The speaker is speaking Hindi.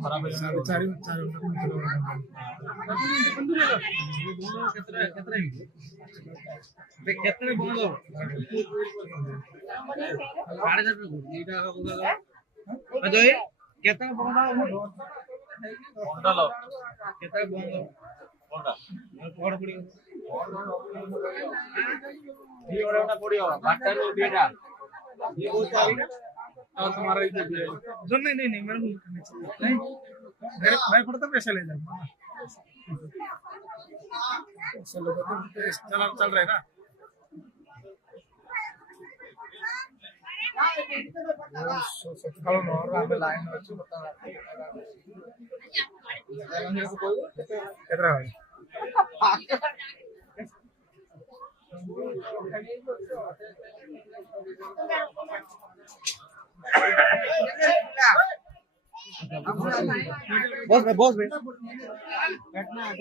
खराब है चार चार कितने बोलो साढ़े चार अजय कितना बोलो बोलो कितना बोलो बोला पढ़ पड़ी ये और ना पड़ियो बाटा रो बेटा ये वो चाहिए और तुम्हारा इधर जो नहीं मेरे को नहीं मैं पढ़ता पैसे ले जाऊंगा चलो तो चल रहा है ना सकाल नोर आमे लाइन వచ్చి మొత్తం ఎక్కడ बॉस में बैठना है